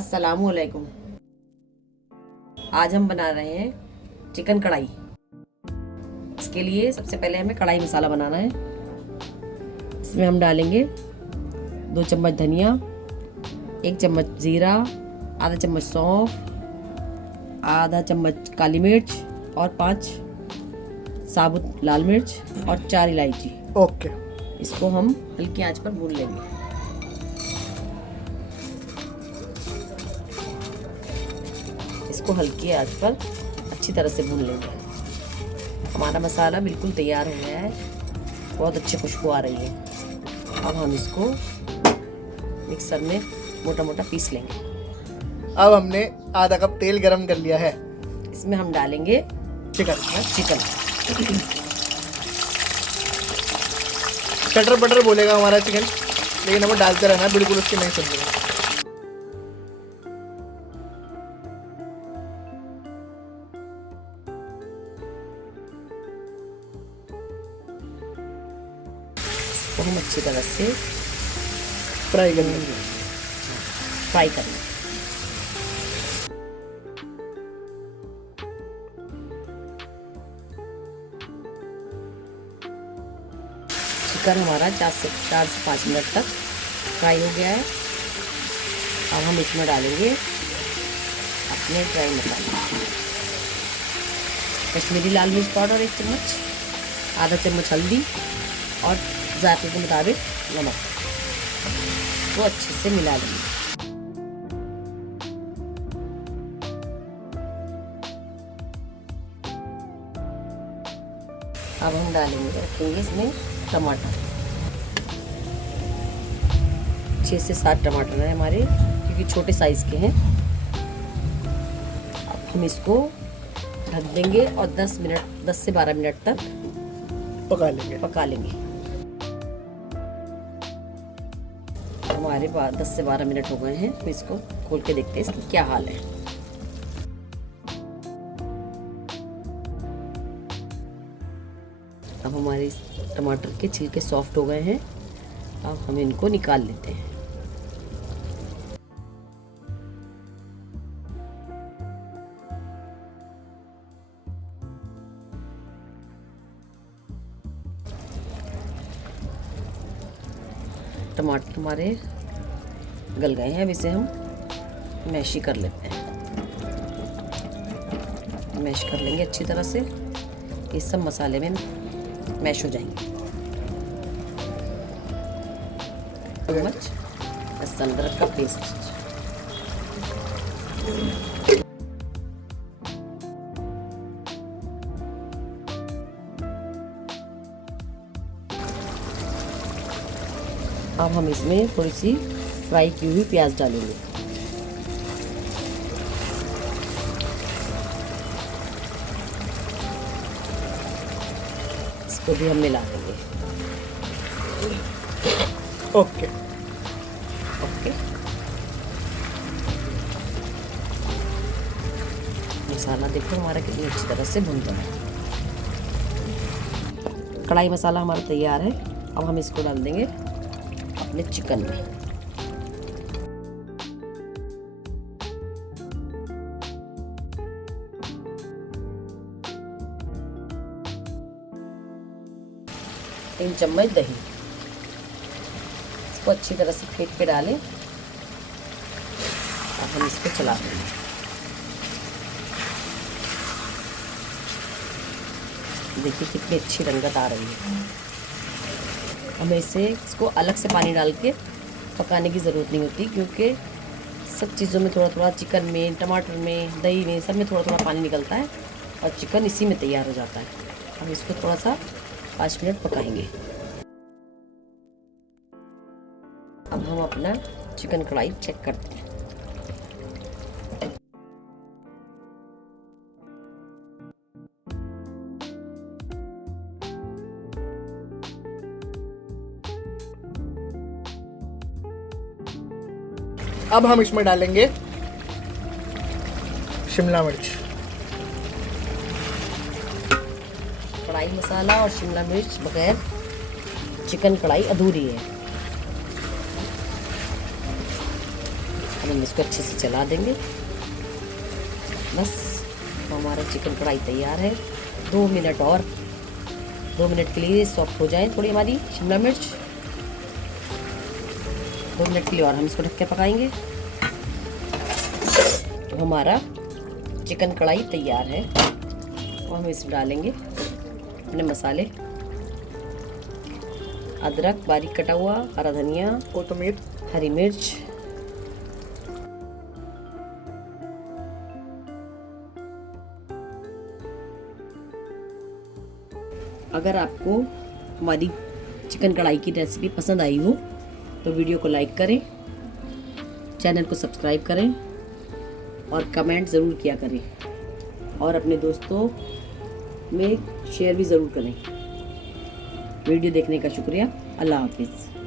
अस्सलामुअलैकुम। आज हम बना रहे हैं चिकन कढ़ाई। इसके लिए सबसे पहले हमें कढ़ाई मसाला बनाना है। इसमें हम डालेंगे 2 चम्मच धनिया, 1 चम्मच जीरा, आधा चम्मच सौंफ, आधा चम्मच काली मिर्च और 5 साबुत लाल मिर्च और 4 इलायची। ओके। इसको हम हल्की आंच पर भून लेंगे। इसको हल्की आंच पर अच्छी तरह से भून लेंगे। हमारा मसाला बिल्कुल तैयार हो गया है, बहुत अच्छी खुशबू आ रही है। अब हम इसको मिक्सर में मोटा मोटा पीस लेंगे। अब हमने आधा कप तेल गरम कर लिया है। इसमें हम डालेंगे चिकन। चिकन। चटर पटर बोलेगा हमारा चिकन, लेकिन हमें डालते रहना, बिल्कुल उसकी नहीं सुनिएगा। इसको हम अच्छी तरह से फ्राई कर लेंगे। फ्राई करेंगे। चिकन हमारा 4 से 5 मिनट तक फ्राई हो गया है। अब हम इसमें डालेंगे अपने ड्राई मसाला। कश्मीरी लाल मिर्च पाउडर 1 चम्मच, आधा चम्मच हल्दी और जायके के मुताबिक नमक। वो अच्छे से मिला लेंगे। अब हम रखेंगे इसमें टमाटर। 6 से 7 टमाटर हैं हमारे, क्योंकि छोटे साइज के हैं। अब हम इसको ढक देंगे और 10 से 12 मिनट तक पका लेंगे। हमारे पास 10 से 12 मिनट हो गए हैं, तो इसको खोल के देखते हैं इसकी क्या हाल है। अब हमारे टमाटर के छिलके सॉफ्ट हो गए हैं। अब हम इनको निकाल लेते हैं। टमाटर हमारे गल गए हैं। अब इसे हम मैश कर लेते हैं। मैश कर लेंगे अच्छी तरह से, ये सब मसाले में मैश हो जाएंगे। चम्मच लहसुन अदरक का पेस्ट। अब हम इसमें थोड़ी सी फ्राई की हुई प्याज डालेंगे। इसको भी हम मिला देंगे। ओके। मसाला देखो हमारा कितनी अच्छी तरह से भुन गया है। कढ़ाई मसाला हमारा तैयार है। अब हम इसको डाल देंगे अपने चिकन में। तीन चम्मच दही। इसको अच्छी तरह से फेंट के डालें। अब हम इसको चला देंगे। देखिए कितनी अच्छी रंगत आ रही है। हमें इसको अलग से पानी डाल के पकाने की ज़रूरत नहीं होती, क्योंकि सब चीज़ों में थोड़ा थोड़ा, चिकन में, टमाटर में, दही में, सब में थोड़ा थोड़ा पानी निकलता है और चिकन इसी में तैयार हो जाता है। हम इसको थोड़ा सा 5 मिनट पकाएंगे। अब हम अपना चिकन कढ़ाई चेक करते हैं। अब हम इसमें डालेंगे शिमला मिर्च। कढ़ाई मसाला और शिमला मिर्च बगैर चिकन कढ़ाई अधूरी है। हम इसको अच्छे से चला देंगे। बस हमारा चिकन कढ़ाई तैयार है। 2 मिनट और, 2 मिनट के लिए सॉफ्ट हो जाए थोड़ी हमारी शिमला मिर्च। 2 मिनट के लिए और हम इसको ढक के पकाएंगे। तो हमारा चिकन कढ़ाई तैयार है और हम इसमें डालेंगे अपने मसाले। अदरक बारीक कटा हुआ, हरा धनिया, कोतमीर, हरी मिर्च, अगर आपको हमारी चिकन कढ़ाई की रेसिपी पसंद आई हो तो वीडियो को लाइक करें, चैनल को सब्सक्राइब करें और कमेंट ज़रूर किया करें और अपने दोस्तों में शेयर भी ज़रूर करें। वीडियो देखने का शुक्रिया। अल्लाह हाफिज़।